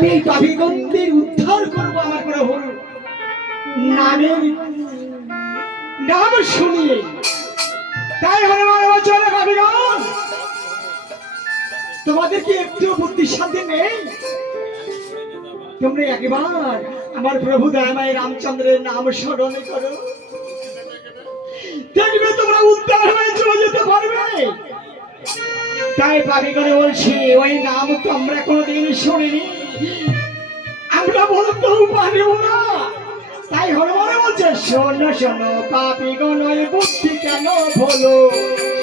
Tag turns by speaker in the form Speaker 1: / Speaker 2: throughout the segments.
Speaker 1: আমি এই পাপিগণদের উদ্ধার করব, আমার প্রভু নামের নাম শুনিয়ে। তাই হলে আমার চলে তোমাদের কি একটু বুদ্ধি শান্তি নেই? তোমরা একবার আমার প্রভু দয়াময় রামচন্দ্রের নাম স্মরণ করো। দেখবে তোমরা উদ্ধার হয়ে চলে যেতে পারবে। তাই পাবি করে বলছি, ওই নাম তো আমরা কোনোদিন শুনিনি। আমরা বলতেও পারব না। তাই হনুমানে বলছে, শোনো শোনো পাপি গণয় বুদ্ধি কেন বলো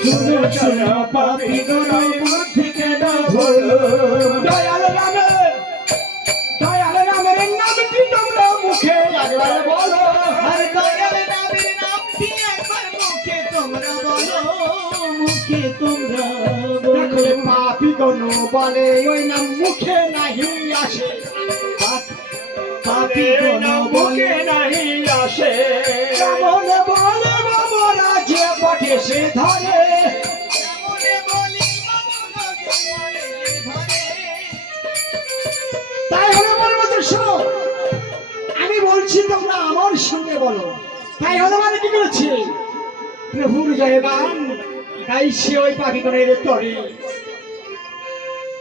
Speaker 1: শোনো শোনো পাপি গণয় বুদ্ধি কেন বলো দয়াল রামের দয়াল রামের নামটি তোমরা মুখে একবার বলো।
Speaker 2: আর দয়াল নামের নামটি একবার মুখে তোমরা বলো, মুখে তোমরা বলো
Speaker 1: পাপি গণ বলে ওই নাম মুখে নাহি আসে।
Speaker 2: পাপি গণ বলে
Speaker 1: নাহি আসে। কেমন বলে বাবরা যে পটে সে ধরে। তাই হলো মতো শোনো আমি বলছি তোমরা আমার সঙ্গে বলো। তাই হলো মানে কি করেছে প্রভুর জয়গান তাই সে ওই পাপি গণের তরে।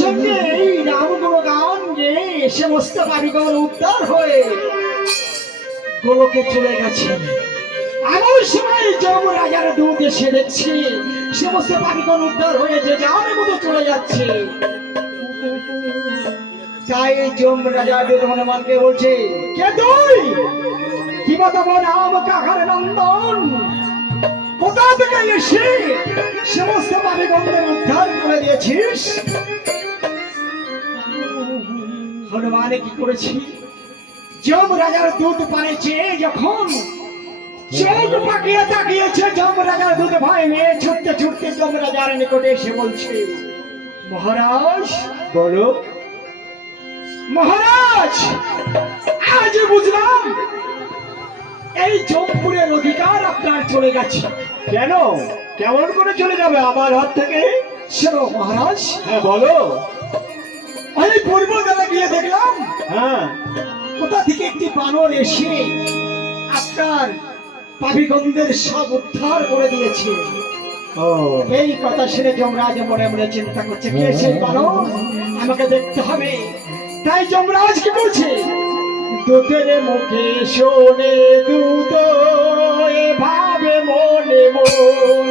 Speaker 1: সঙ্গে সমস্ত পাপিগণ উদ্ধার হয়ে গোলকে চলে গেছে এমন সময় যম রাজার দুধ এসে সমস্ত পাপিগণ উদ্ধার হয়ে যে যাওয়ার মতো চলে যাচ্ছে। তাই বলছে, কে সমস্ত উদ্ধার করে দিয়েছিস? হনুমানে কি করেছি? যম রাজার দুধ পানে চেয়ে যখন চোখ পাকিয়ে তাকিয়েছে যম রাজার দুধ ভয় নিয়ে ছুটতে ছুটতে যম রাজার নিকটে এসে বলছে মহারাজ বলো। মহারাজ আজ বুঝলাম এই জমপুরের অধিকার আপনার চলে গেছে।
Speaker 3: কেন? কেমন করে চলে যাবে আমার হাত থেকে?
Speaker 1: শোনো মহারাজ।
Speaker 3: হ্যাঁ বলো।
Speaker 1: আমি পূর্ব বেলা গিয়ে দেখলাম।
Speaker 3: হ্যাঁ।
Speaker 1: কোথা থেকে একটি বানর এসে আপনার পাবিগন্ধের সব উদ্ধার করে দিয়েছে।
Speaker 3: ও।
Speaker 1: এই কথা শুনে যমরাজ মনে মনে চিন্তা করছে কে সেই বানর? আমাকে দেখতে হবে। তাই যমরাজ কি করছে? দুধের মুখে শোনে দুধ ভাবে মনে মন।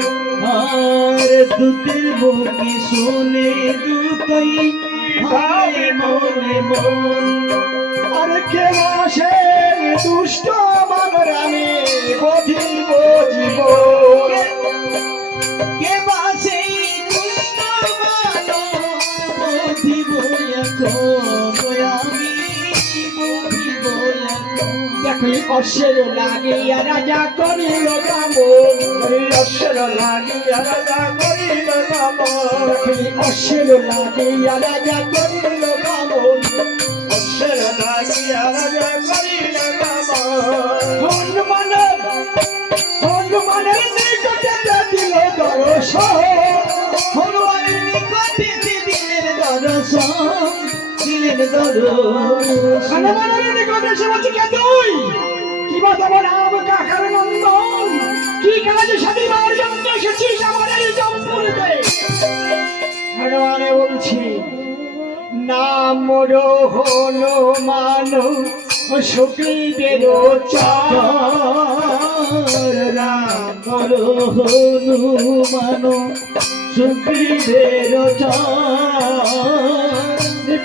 Speaker 2: আর দুধের মুখে শুনে দুতই ভাবে মনে মন।
Speaker 1: আমার কেউ আসে দুষ্ট মানর আমি
Speaker 2: বধি বজিব
Speaker 1: অশ্বের লাগিয়া রাজা করিল কামন
Speaker 3: অশ্বের লাগিয়া রাজা করিল কামন
Speaker 1: অশ্বের লাগিয়া রাজা করিল কে তুই কি বা তোমার নাম কাকার নন্দন কি কাজে সাথীবার জন্য এসেছিস আমার হনুমানে বলছে নাম হনুমান সুগ্রীবের চার।
Speaker 2: রাম হনুমান সুগ্রীবের চার।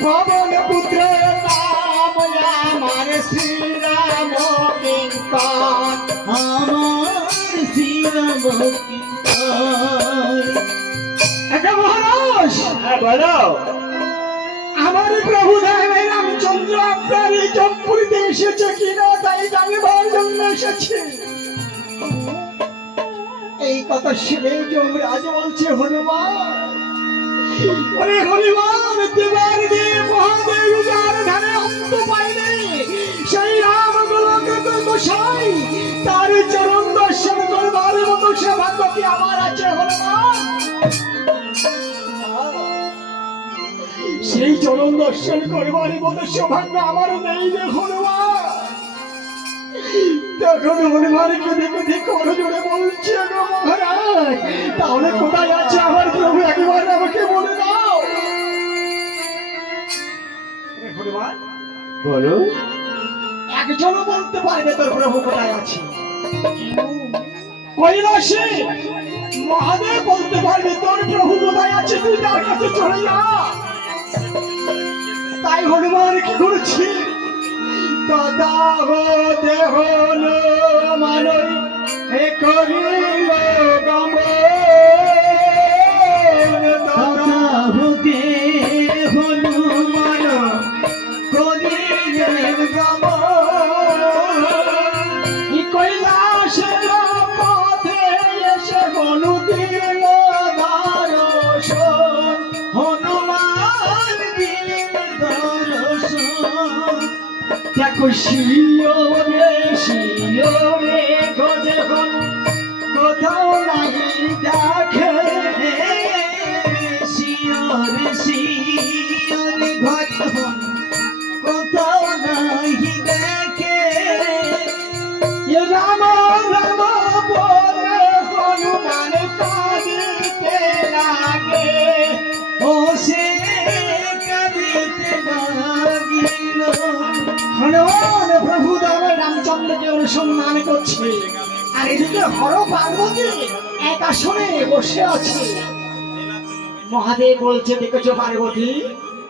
Speaker 1: পবন পুত্র নাম আমার শ্রীরাম
Speaker 2: আমার শ্রীরাম
Speaker 1: একটা মহারাজ
Speaker 3: হ্যাঁ বলো।
Speaker 1: আমার প্রভু দেব রামচন্দ্র, আপনার এই জম্পুরিতে এসেছে কিনা তাই জানিবার জন্য এসেছে। এই কথা শুনে যমরাজ বলছে, হনুমান, ওরে হনুমান দেবার দিয়ে মহাদেব, যার ধারে অন্ত পাইনি সেই রাম গোলক গোসাই তার চরণ দর্শন করবার মতো সৌভাগ্য কি আমার সেই চরণ দর্শন করবার মতো সৌভাগ্য আমার নেই রে হনুমান তখন হনুমান কেঁদে কেঁদে করো জোরে বলছে গো মহারাজ তাহলে কোথায় আছে আমার প্রভু? একবার আমাকে বলে দাও। হনুমান
Speaker 3: বলো।
Speaker 1: একজনও বলতে পারবে তোর প্রভু কোথায় আছে। কৈলাসে মহাদেব বলতে পারবে তোর প্রভু কোথায় আছে তুই তার কাছে চলে যা। তাই হনুমান কি করছি দাদা হতে হলো মানই এ
Speaker 2: 不需要我联
Speaker 1: 系。রাম রামচন্দ্রকে অনুসন্ধান করছে। আর এদিকে হর পার্বতী এক আসনে বসে আছে। মহাদেব বলছে দেখেছ পার্বতী?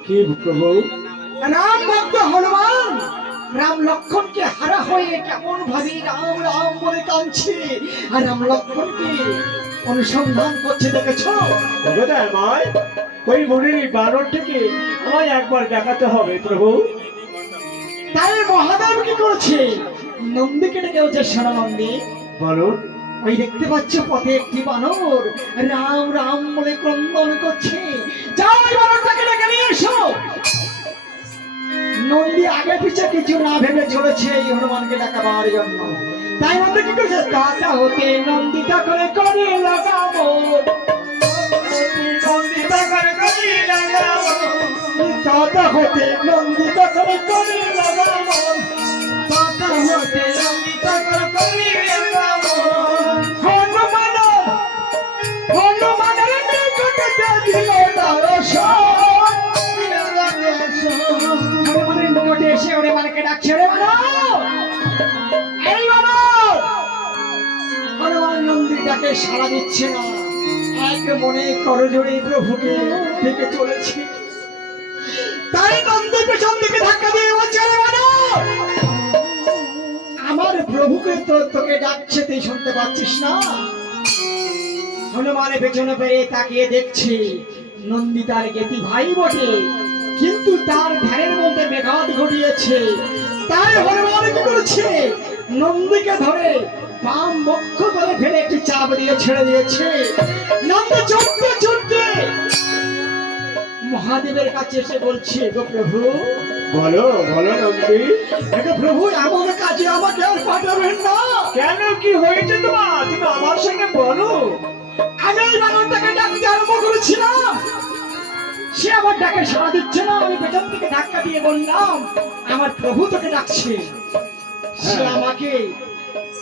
Speaker 3: কি প্রভু
Speaker 1: রাম ভক্ত হনুমান রাম লক্ষণকে হারা হয়ে কেমন ভাবে রাম রাম বলে কাঁদছে। আর রাম লক্ষণকে অনুসন্ধান করছে দেখেছ?
Speaker 3: ওই মনের বানরটিকে আমায় একবার দেখাতে হবে প্রভু।
Speaker 1: তাই মহাদেব কি করছে? নন্দীকে ডেকে হচ্ছে সোনা নন্দী
Speaker 3: বলুন,
Speaker 1: ওই দেখতে পাচ্ছ পথে একটি বানর। রাম রাম বলে ক্রন্দন করছে। যাও ওই বানরটাকে ডেকে নিয়ে এসো। নন্দী আগে পিছে কিছু না ভেবে চলেছে এই হনুমানকে ডাকাবার জন্য। তাই নন্দী কি করছে? দাদা হতে নন্দিতা করে করে লাগাবো। নন্দিতা করে করে লাগাবো। দাদা হতে নন্দিতা করে করে লাগাবো। ডাকে সাড়া দিচ্ছে না। এক মনে করজোড়ে প্রভুকে ডেকে চলেছে। তাই নন্দী পেছন দিকে ধাক্কা দিয়ে বলছে আমার প্রভুকে তোকে ডাকছে, তুই শুনতে পাচ্ছিস না? হনুমানের পেছনে পেরে তাকিয়ে দেখছে নন্দী তার গেতি ভাই বটে। কিন্তু তার ধ্যানের মধ্যে মেঘাত ঘটিয়েছে। তাই হনুমান কি করেছে? নন্দীকে ধরে বাম বক্ষ ধরে ফেলে একটি চাপ দিয়ে ছেড়ে দিয়েছে। নন্দ চড়তে চড়তে মহাদেবের কাছে এসে বলছে, গো প্রভু
Speaker 3: বলো বলো নন্দী।
Speaker 1: গো প্রভু এমন কাজে আমাকে আর পাঠাবেন না।
Speaker 3: কেন? কি হয়েছে তোমার? তুমি আমার সঙ্গে বলো।
Speaker 1: আমি এই বানরটাকে ডাকতে আরম্ভ করেছিলাম। সে আমার ডাকে সাড়া দিচ্ছে না আমি পেছন থেকে ধাক্কা দিয়ে বললাম আমার প্রভু তোকে ডাকছে। সে
Speaker 3: হ্যাঁ।
Speaker 1: আমাকে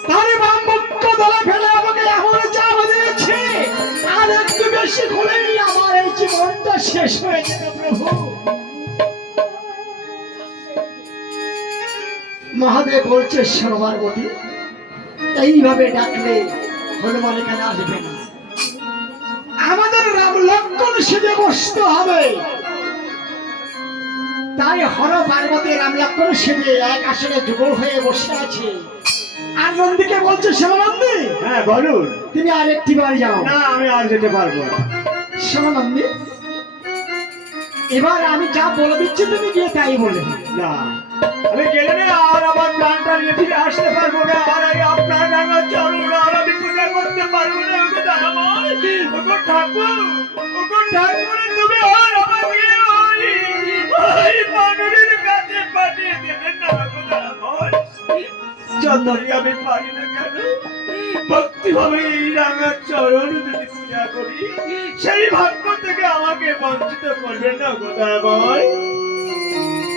Speaker 1: তার বাম বক্ষ দলে ফেলে আমাকে এমন চাপ দিয়েছে আর একটু বেশি খুলেই আমার এই জীবনটা শেষ হয়ে যাবে প্রভু। মহাদেব বলছে সর্বার্বতী এইভাবে ডাকলে হনুমান এখানে আসবে না। আমাদের রাম লক্ষণ সেজে বসতে হবে। তাই হর পার্বতী রাম লক্ষণ সেজে এক আসনে যুগল হয়ে বসে আছে। আর নন্দীকে বলছে শ্যামানন্দী!
Speaker 3: হ্যাঁ বলুন।
Speaker 1: তুমি আর একটি বার যাও।
Speaker 3: না আমি আর যেতে পারব না।
Speaker 1: শ্যামানন্দী এবার আমি যা বলে দিচ্ছি তুমি গিয়ে তাই বলে
Speaker 3: না। আমি গেলে আর আমার প্রাণটা নিয়ে ফিরে আসতে পারব না। আর এই আপনার ডাঙা চরণ আর আমি পূজা করতে পারব না। দামাই ওগো ঠাকুর ওগো ঠাকুর, তুমি আর আমাকে ওই ওই মানুষের কাছে পাঠিয়ে দেবে না, ওগো দামাই যতই আমি পারি না কেন, ভক্তি এই রাঙা চরণ যদি পূজা করি, সেই ভাগ্য থেকে আমাকে বঞ্চিত করবেন না গো দামাই
Speaker 1: শ্যামানন্দী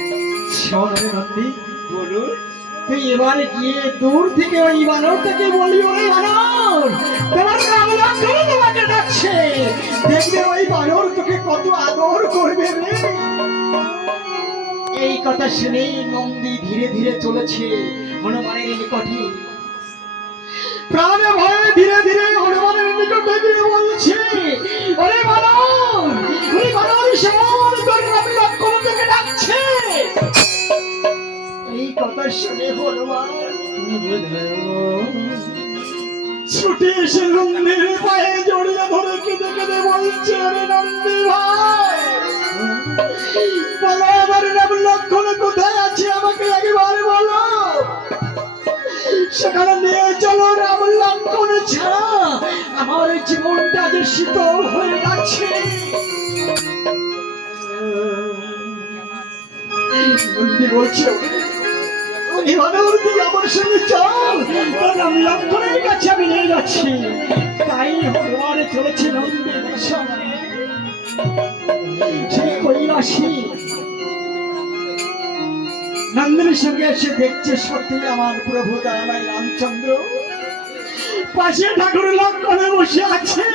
Speaker 1: নন্দী
Speaker 3: বলুন।
Speaker 1: তুই এবারে গিয়ে দূর থেকে ওই বানরটাকে বলি ওই বানর তোমার রাম লক্ষণ তোমাকে ডাকছে? দেখবে ওই বানর তোকে কত আদর করবে রে। এই কথা শুনে নন্দী ধীরে ধীরে চলেছে হনুমানের নিকটে। প্রাণে ভয়ে ধীরে ধীরে হনুমানের নিকটে গিয়ে বলছে ওরে বানর ওরে বানর এই কথা ছুটে এসে নন্দীর পায়ে জড়িয়ে ধরে কেঁদে কেঁদে বলছে, আরে নন্দী ভাই, বলো আমার নাম লক্ষণ কোথায় আছে, আমাকে একবার বলো। সেখানে নিয়ে চলো রাম লক্ষণ ছাড়া, আমার জীবনটা যে শীতল হয়ে যাচ্ছে। বলছে তাই হনুমানে চলেছে নন্দিনীর সঙ্গে এসে দেখছে সত্যি আমার প্রভু দামাই রামচন্দ্র। পাশে ঠাকুর লক্ষণে বসে আছে।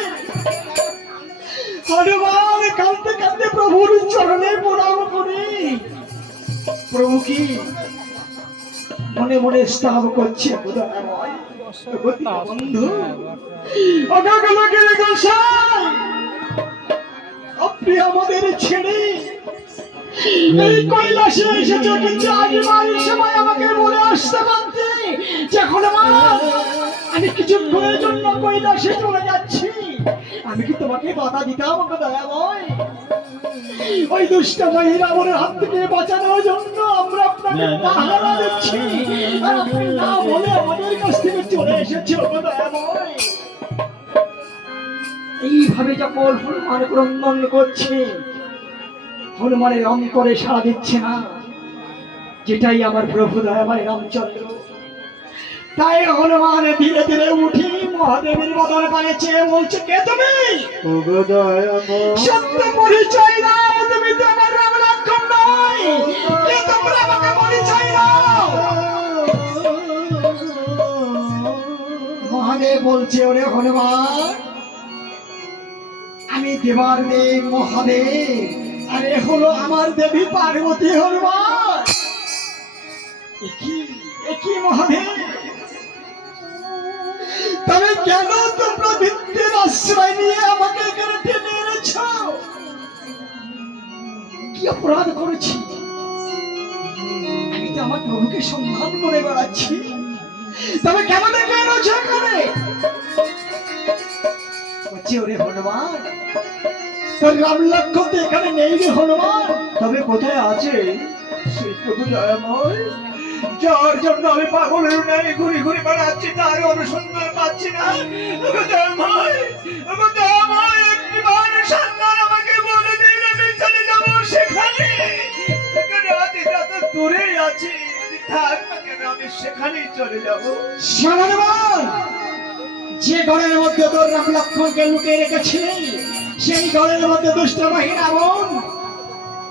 Speaker 1: হনুমান কাঁদতে কাঁদতে প্রভুর চরণে প্রণাম করি। প্রভু কি? মনে মনে স্তব করছে। বন্ধু। আমাদের ছেড়ে এই কৈলাসে এসেছ কিন্তু আগেবার সময় আমাকে বলে আসতে পারতে। যে হনুমান আমি কিছুক্ষণের জন্য কৈলাসে চলে যাচ্ছি, আমি কি তোমাকে বাধা দিতাম দয়াময়? ওই দুষ্ট মহিলাদের হাত থেকে বাঁচানোর জন্য আমরা আপনাকে পাহারা দিচ্ছি আর আপনি না বলে আমাদের কাছ থেকে চলে এসেছে এইভাবে যখন হনুমান ক্রন্দন করছে হনুমানের অন্তরে সাড়া দিচ্ছে না যেটাই আমার প্রভু দয়াময় রামচন্দ্র তাই হনুমান ধীরে ধীরে উঠি মহাদেবের বদল পাইছে বলছে কে তুমি? সত্য পরিচয় দাও তুমি তো আমার রাম লক্ষণ নয়। কে তোমরা আমাকে পরিচয় দাও? মহাদেব বলছে ওরে হনুমান আমি দেবার দেব মহাদেব আর এ হলো আমার দেবী পার্বতী হনুমান। একই একই মহাদেব? তবে কেন তোমরা ভিত্তির আশ্রয় নিয়ে আমাকে এখানে টেনে এনেছ? কি অপরাধ করেছি? আমি তো আমার প্রভুকে সম্মান করে বেড়াচ্ছি। তবে কেমন দেখে এনেছ এখানে? বলছি, ওরে হনুমান, তোর রাম লক্ষ্য তো এখানে নেই রে হনুমান।
Speaker 3: তবে কোথায় আছে? সেই প্রভু দয়াময়। যার জন্য আমি পাগলের ন্যায় ঘুরে ঘুরে বেড়াচ্ছি, তার অনুসন্ধান পাচ্ছি না। আমি সেখানেই চলে যাব।
Speaker 1: যে ঘরের মধ্যে তোর রাম লক্ষ্মণকে লুকিয়ে রেখেছিলি, সেই ঘরের মধ্যে দুষ্ট মহিলা বোন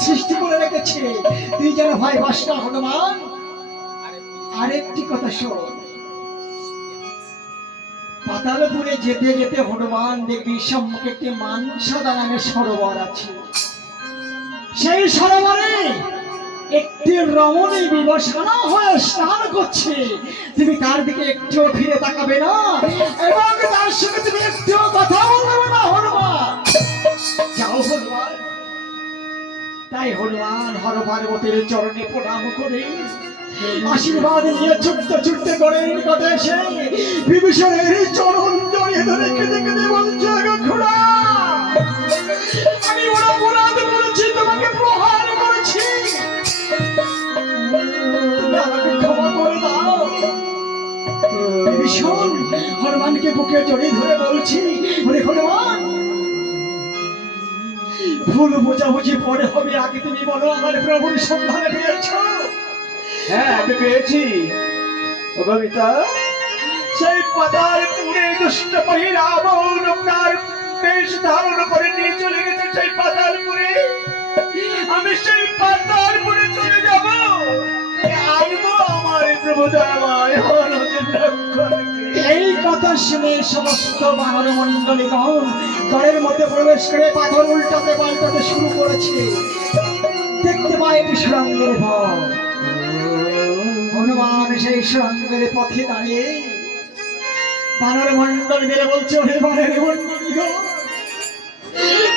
Speaker 1: সৃষ্টি করে রেখেছে। তুই যেন ভাই বাসটা হনুমান। আরেকটি কথা শোন। পাতালপুরে যেতে যেতে হনুমান দেখবি সম্মুখে একটি মানসাদা নামে সরোবর আছে। সেই সরোবরে একটি রমণী বিবসনা হয়ে স্নান করছে। তুমি তার দিকে একটুও ফিরে তাকাবে না, এবং তার সঙ্গে তুমি একটুও কথা বলবে না, হনুমান। যাও, হনুমান। তাই হনুমান হর পার্বতীর চরণে প্রণাম করে। আশীর্বাদ নিয়ে ছুটতে ছুটতে করে নিকটে এসে বিভীষণের চরণ জড়িয়ে ধরে কেঁদে কেঁদে বলছে "গো আমি ওরা অপরাধ করেছি তোমাকে প্রহার করেছি। আমাকে ক্ষমা করে দাও। ভীষণ হনুমানকে বুকে জড়িয়ে ধরে বলছি হনুমান ভুল বোঝাবুঝি পরে হবে আগে তুমি বলো আমার প্রভুর সন্ধানে পেয়েছ।
Speaker 3: হ্যাঁ আমি পেয়েছি। কবিতা। সেই পাতার পুরে দুষ্ট বোন আপনার বেশ ধারণ করে নিয়ে চলে গেছে সেই পাতাল পুরে। আমি সেই পাতাল পুরে চলে যাব। আনব আমার প্রভু দয়াময় হরজের লক্ষণকে
Speaker 1: এই কথা শুনে সমস্ত বানর মন্ডলীগণ ঘরের মধ্যে প্রবেশ করে পাথর উল্টাতে পাল্টাতে শুরু করেছে। দেখতে পায় একটি সুরঙ্গের হনুমান সেই সুরঙ্গের পথে দাঁড়িয়ে বানর মন্ডলীদের বলছে, ওরে বানর মন্ডলীগণ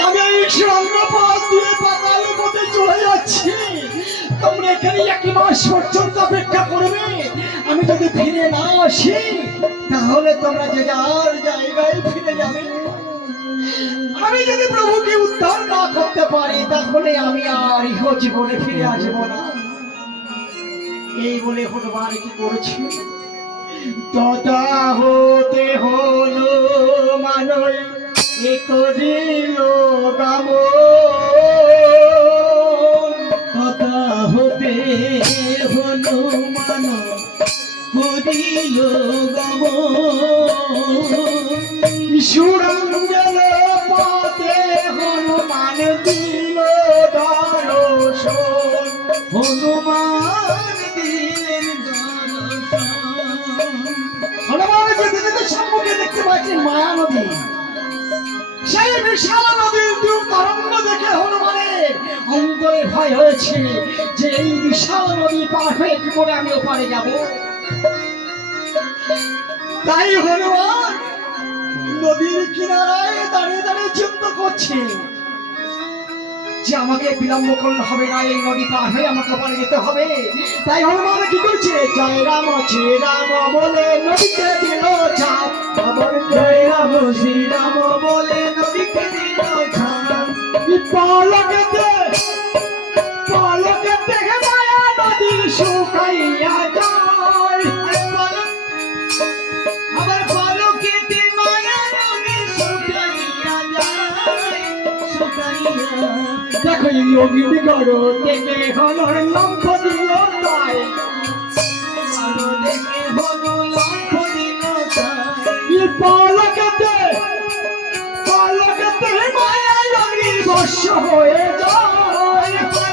Speaker 1: আমি এই সুরঙ্গ পথ দিয়ে পাতাল পথে চলে যাচ্ছি। তোমরা এখানে এক মাস পর্যন্ত অপেক্ষা করবে। আমি যদি ফিরে না আসি তাহলে তোমরা যে যার জায়গায় ফিরে যাবে, আমি যদি প্রভুকে উদ্ধার না করতে পারি, তাহলে আমি আর ইহ জীবনে ফিরে আসব না। এই বলে হনুমান কি করেছি? তথা হতে হলো মানই এ করিল গাম।
Speaker 2: কথা হতে হনুমান করিল
Speaker 1: পথে হনুমান
Speaker 2: হনুমান দিলেন
Speaker 1: হনুমান যেতে যেতে দেখতে পাচ্ছি মায়া সেই বিশাল নদীর দূর দেখে হনুমানের অন্তরে ভয় হয়েছে যে এই বিশাল নদী পার করে আমি ওপারে যাব? তাই হনুমান নদীর কিনারায় দাঁড়িয়ে দাঁড়িয়ে চিন্তা করছে যে আমাকে বিলম্ব করলে হবে না, এই নদী পার হয়ে আমাকে পারে যেতে হবে। তাই হনুমান কি করছে? জয় রাম জয় রাম বলে নদীতে দিল আবার জয় রাম শ্রীরাম বলে নদীতে দিল চাপ পলকেতে পলকেতে মায়া নদী শুকাইয়া যায়। দেখো এই অগ্নি দেখে হলর লম্ফ দিল তাই। হয়ে যায়।
Speaker 2: হয়ে যায় হয়ে যায়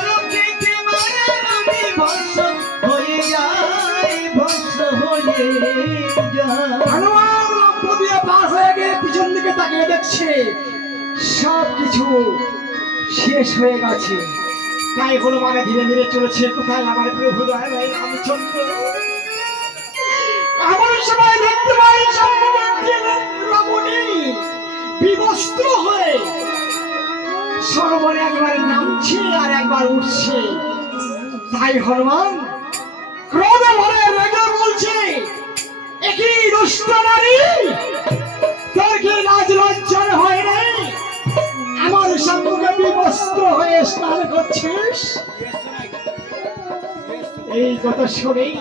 Speaker 1: পিছন দিকে তাকিয়ে দেখছে সব কিছু শেষ হয়ে গেছে। তাই হনুমানে ধীরে ধীরে চলেছে। কোথায়? আমার প্রভু দয়ালয় রামচন্দ্র এমন সময় দেখতে পাই রমণী বিবস্ত্র হয়ে সরোবরে একবার নামছে আর একবার উঠছে। তাই হনুমান ক্রোধে ভরে রেগে বলছে একই দুষ্ট নারী? বিবস্ত্র হয়ে স্নান করছিস? এই কথা শুনেই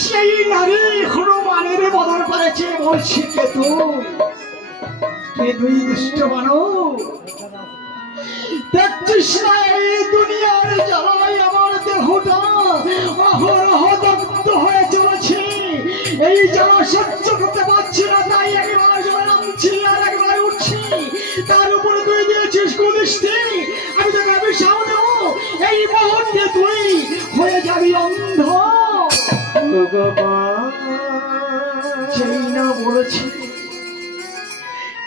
Speaker 1: সেই নারী হনুমানের বদল করেছে বলছি কে তুই দুষ্ট মানব দেখছিস না এই দুনিয়ার জ্বালায় আমার দেহটা? অহরহ দগ্ধ হয়ে চলেছে। এই জ্বালা সহ্য করতে পারছি না, তাই একবার দিয়েছিস আমি তোকে আমি সামনে এই মুহূর্তে তুই হয়ে যাবি অন্ধ। সেই না বলেছি।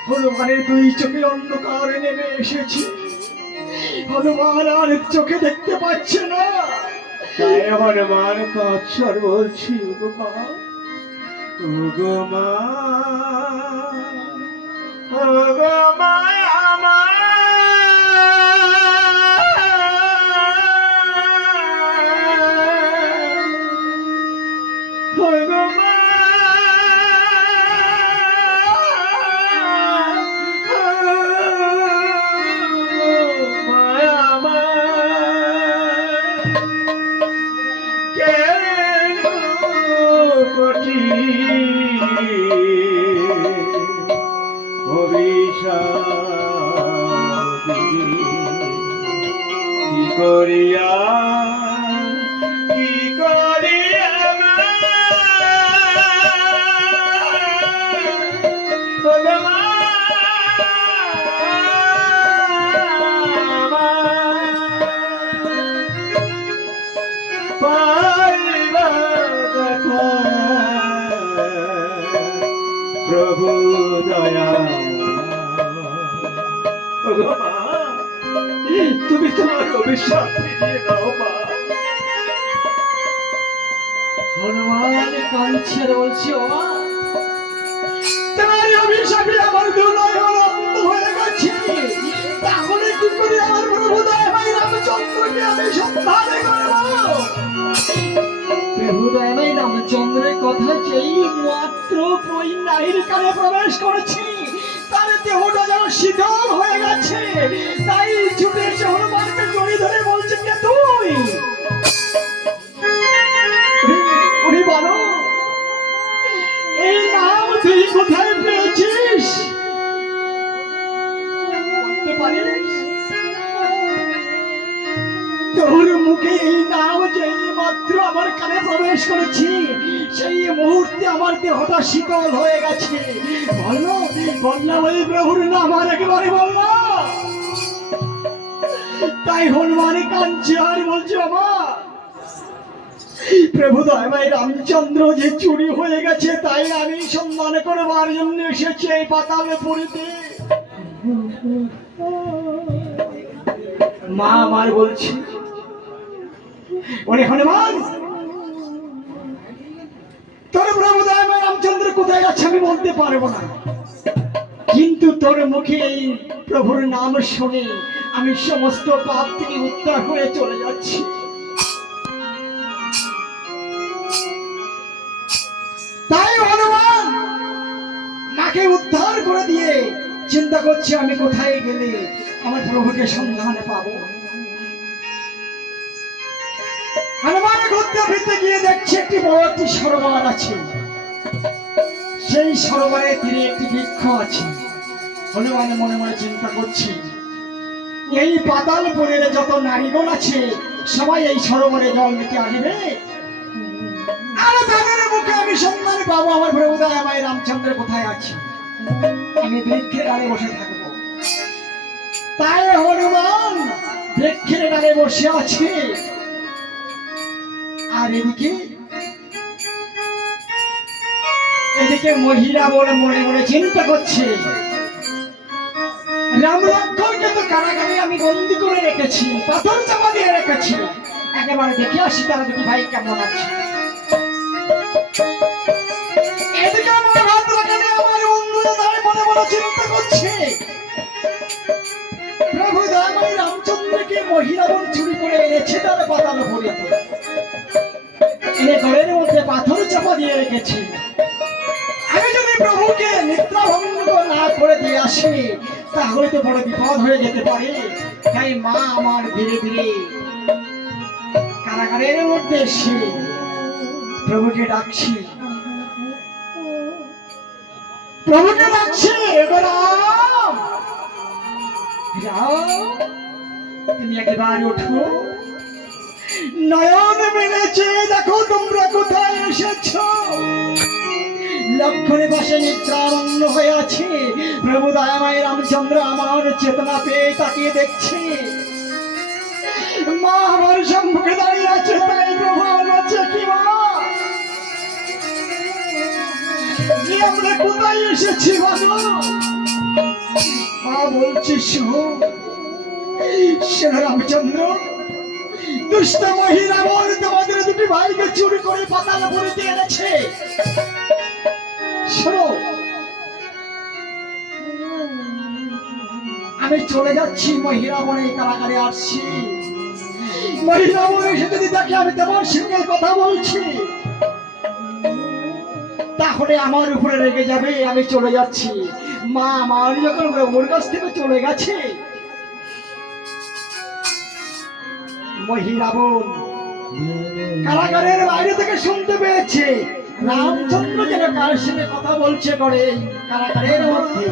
Speaker 1: হনুমানের দুই চোখে অন্ধকার নেমে এসেছে। হনুমান আর চোখে দেখতে পাচ্ছে না।
Speaker 3: তাই হনুমান কচ্ছর বলছি উগমা উগমা উগমা কি করিয়া
Speaker 1: শীতল হয়ে গেছে। তাই ছুটে এসে হনুমানকে জড়িয়ে ধরে বলছে, কে তুই? উনি বলো, এই নাম তুই কোথায় পেয়েছিস? তোর মুখে এই নাম যেই মাত্র আমার কানে প্রবেশ করেছি, সেই মুহূর্তে আমার দেহটা শীতল হয়ে গেছে। বলল বললাম ওই প্রভুর নাম আর একেবারে বলল। তাই হনুমানে কাঁদছে আর বলছে আমার প্রভু দয়াময় রামচন্দ্র যে চুরি হয়ে গেছে, তাই আমি সম্মান করবার জন্য এসেছি এই পাতালে পড়িতে মা আমার বলছি, ওরে হনুমান, তোর প্রভু দয়াময় রামচন্দ্র কোথায় গেছে আমি বলতে পারব না। কিন্তু তোর মুখে এই প্রভুর নাম শুনে আমি সমস্ত পাপ থেকে উদ্ধার হয়ে চলে যাচ্ছি। তাই হনুমান মাকে উদ্ধার করে দিয়ে চিন্তা করছি আমি কোথায় গেলে আমার প্রভুকে সন্ধান পাবো। হনুমান ঘুরতে ফিরতে গিয়ে দেখছে একটি বড় একটি সরোবর আছে। সেই সরোবরের তীরে একটি বৃক্ষ আছে। হনুমান মনে মনে চিন্তা করছি। এই পাতালপুরের যত নারীগণ আছে, সবাই এই সরোবরে জল নিতে আসবে। আর তাদের মুখে আমি সম্মান পাবো, আমার প্রভুদয় আমার রামচন্দ্র কোথায় আছে? আমি বৃক্ষের ডালে বসে থাকব। তাই হনুমান বৃক্ষের ডালে বসে আছে। আর এদিকে এদিকে মহিলা বলে মনে মনে চিন্তা করছে। রাম লক্ষণকে তো কারাগারে আমি বন্দি করে রেখেছি, পাথর চাপা দিয়ে রেখেছি। একেবারে দেখে আসি তারা দুটি ভাই কেমন আছে। দয়াময় রামচন্দ্রকে মহিলাবন চুরি করে এনেছে তার পাতাল এনে ঘরের মধ্যে পাথর চাপা দিয়ে রেখেছি। আমি যদি প্রভুকে নিদ্রাভঙ্গ না করে দিয়ে আসি, তাহলে তো বড় বিপদ হয়ে যেতে পারে। তাই মা আমার ধীরে ধীরে কারাগারের মধ্যে এসে প্রভুকে ডাকছি। প্রভুকে ডাকছি তুমি একেবারে ওঠো নয়ন মেলেছে, দেখো তোমরা কোথায় এসেছ। লক্ষণে বসে নিদ্রামগ্ন হয়ে আছে। প্রভু দয়াময় রামচন্দ্র আমার চেতনা পেয়ে তাকিয়ে দেখছে। মা আমার সম্মুখে দাঁড়িয়ে আছে, তাই প্রভু আমার কি মা? আমরা কোথায় এসেছি বলো মা বলছে, শোন রামচন্দ্র, দুষ্ট মহিলা বল তোমাদের দুটি ভাইকে চুরি করে পাতাল ভরিতে এনেছে। আমি চলে যাচ্ছি মহিলা মনে কারাগারে আসছি। মহিলা মনে এসে যদি দেখে আমি তোমার সঙ্গে কথা বলছি। তাহলে আমার উপরে রেগে যাবে, আমি চলে যাচ্ছি। মা আমার যখন ওর কাছ থেকে চলে গেছে মহিলা বোন কারাগারের বাইরে থেকে শুনতে পেয়েছে। রামচন্দ্র যেন কার সঙ্গে কথা বলছে করে এই কারাগারের মধ্যে।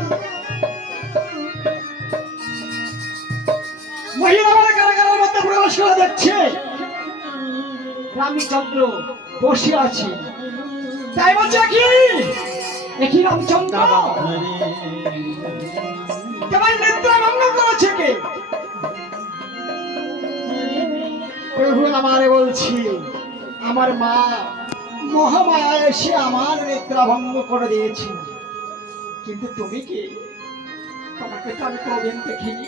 Speaker 1: মহিলা কারাগারের মধ্যে প্রবেশ করে দেখছে। রামচন্দ্র বসে আছে। তাই বলছে কি একই রামচন্দ্র। তোমার নিদ্রা ভঙ্গ করেছে কে? প্রভু আমারে বলছি আমার মা মহামায়া এসে আমার নিদ্রা ভঙ্গ করে দিয়েছে। কিন্তু তুমি কি তোমাকে তো আমি কোনদিন দেখিনি?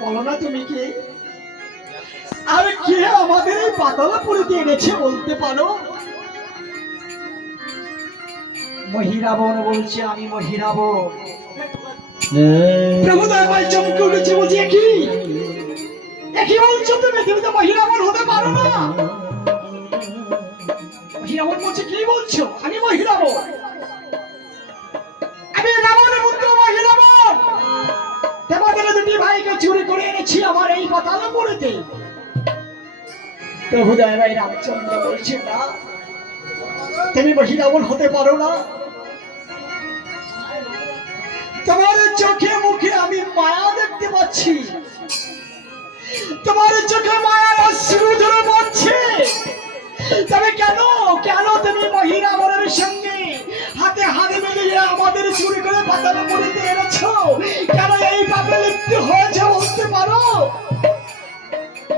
Speaker 1: বলো না তুমি কি? আর কে আমাদের এই পাতলাপুরিতে এনেছে বলতে পারো? মহিরাবন বলছে আমি মহিরাবন। প্রভু দয়াময় চমকে উঠেছে বলছি কি? একই বলছো তুমি? তুমি তো মহিরাবন হতে পারো না। বলছে, কি বলছো? আমি মহিরাবন আমি রাবণের পুত্র মহিরাবন তোমাদের দুটি ভাইকে চুরি করে এনেছি আমার এই পাতাল পড়েতে প্রভু দয়াময় রামচন্দ্র বলছে না, তুমি মহিরাবন হতে পারো না। তোমার চোখে মুখে আমি মায়া দেখতে পাচ্ছি। তোমার চোখে মায়ার অশ্রু ধরে পড়ছে। তবে কেন? কেন তুমি মহিলা বরের সঙ্গে হাতে হাতে মিলিয়ে আমাদের চুরি করে পাতানো পড়িতে এনেছো? কেন এই পাপে লিপ্ত হয়েছে বলতে পারো?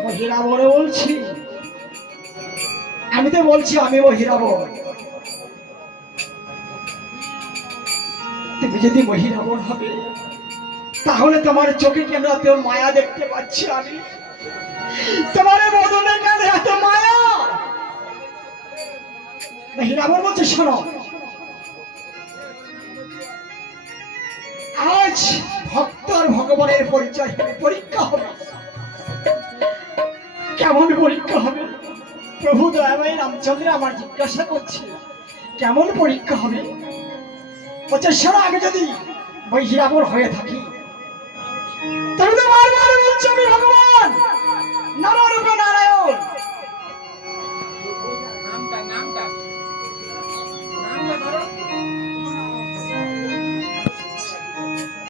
Speaker 1: মহিলা বলে বলছি, আমি তো বলছি আমি মহিলা বর তুমি যদি মহিলা বোন হবে, তাহলে তোমার চোখে কেন এত মায়া দেখতে পাচ্ছি আমি? তোমার বদনে কেন এত মায়া আজ ভগবানের পরিচয় পরীক্ষা হবে। কেমন পরীক্ষা হবে? প্রভু দয়াময় রামচন্দ্র আমার জিজ্ঞাসা করছে, কেমন পরীক্ষা হবে? বলছে, শোনো যদি ওই হয়ে থাকি তবে তো আমি ভগবান নানা রূপে